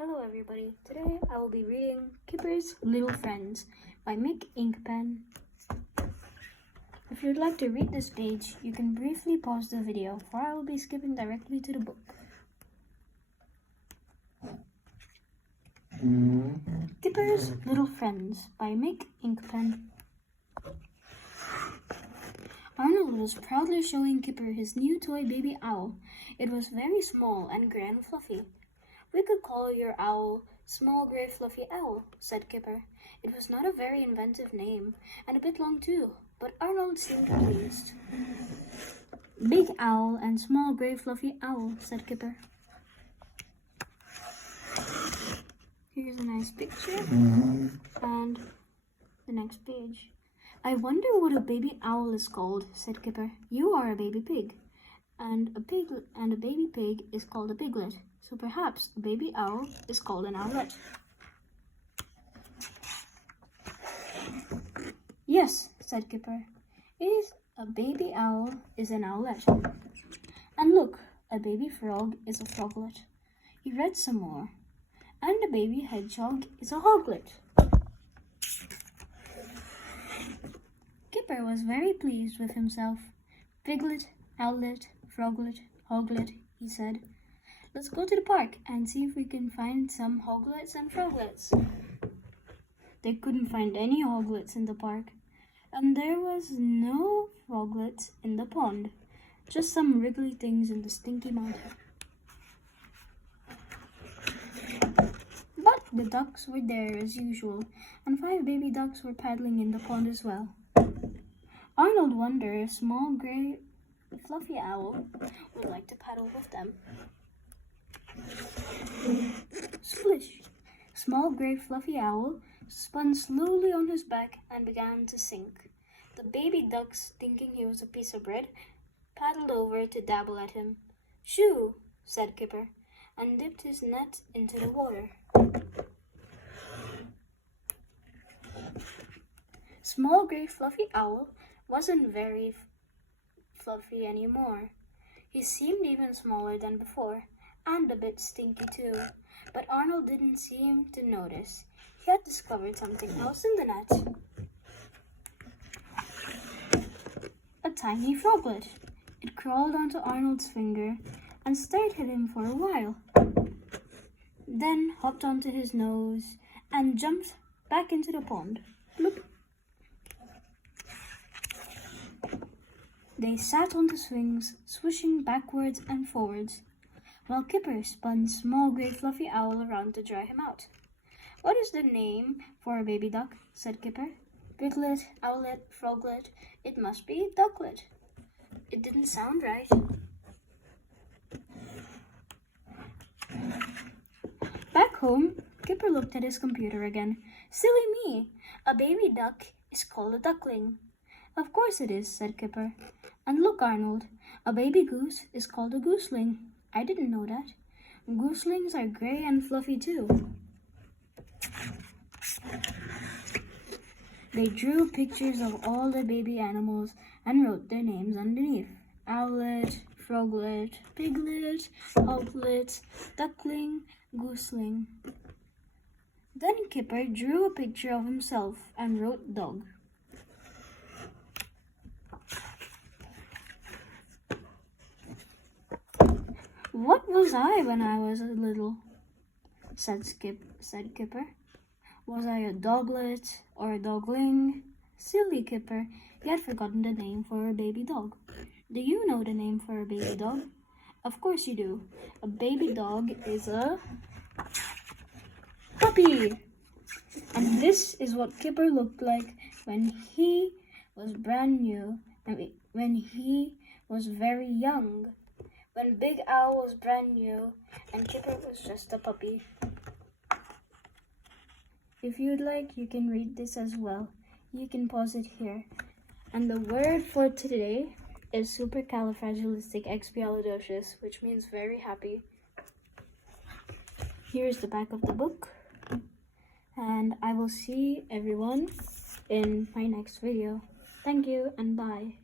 Hello everybody, today I will be reading Kipper's Little Friends by Mick Inkpen. If you'd like to read this page, you can briefly pause the video, for I will be skipping directly to the book. Kipper's Little Friends by Mick Inkpen. Arnold was proudly showing Kipper his new toy baby owl. It was very small and grey and fluffy. "We could call your owl Small Grey Fluffy Owl," said Kipper. It was not a very inventive name, and a bit long too, but Arnold seemed pleased. "Big Owl and Small Grey Fluffy Owl," said Kipper. Here's a nice picture, and the next page. "I wonder what a baby owl is called," said Kipper. "You are a baby pig, and a baby pig is called a piglet. So perhaps a baby owl is called an owlet." "Yes," said Kipper. "A baby owl is an owlet. And look, a baby frog is a froglet." He read some more. "And a baby hedgehog is a hoglet." Kipper was very pleased with himself. "Piglet, owlet, froglet, hoglet," he said. "Let's go to the park and see if we can find some hoglets and froglets." They couldn't find any hoglets in the park, and there was no froglets in the pond, just some wriggly things in the stinky mud. But the ducks were there as usual, and 5 baby ducks were paddling in the pond as well. Arnold wondered if Small Grey Fluffy Owl would like to paddle with them. Splish! Small Grey Fluffy Owl spun slowly on his back and began to sink. The baby ducks, thinking he was a piece of bread, paddled over to dabble at him. "Shoo!" said Kipper, and dipped his net into the water. Small Grey Fluffy Owl wasn't very fluffy anymore. He seemed even smaller than before, and a bit stinky too, but Arnold didn't seem to notice. He had discovered something else in the net. A tiny froglet. It crawled onto Arnold's finger and stared at him for a while, then hopped onto his nose and jumped back into the pond. Bloop. They sat on the swings, swishing backwards and forwards, while Kipper spun Small Grey Fluffy Owl around to dry him out. "What is the name for a baby duck?" said Kipper. "Piglet, owlet, froglet. It must be ducklet." It didn't sound right. Back home, Kipper looked at his computer again. "Silly me! A baby duck is called a duckling." "Of course it is," said Kipper. "And look, Arnold, a baby goose is called a gooseling. I didn't know that. Gooselings are grey and fluffy too." They drew pictures of all the baby animals and wrote their names underneath. Owlet, froglet, piglet, hoglet, duckling, gooseling. Then Kipper drew a picture of himself and wrote dog. "What was I when I was little?" said Kipper. "Was I a doglet or a dogling?" Silly Kipper, he had forgotten the name for a baby dog. Do you know the name for a baby dog? Of course you do. A baby dog is a puppy. And this is what Kipper looked like when he was brand new, and when he was very young. When Big Owl was brand new and Kipper was just a puppy. If you'd like, you can read this as well. You can pause it here. And the word for today is supercalifragilisticexpialidocious, which means very happy. Here's the back of the book. And I will see everyone in my next video. Thank you and bye.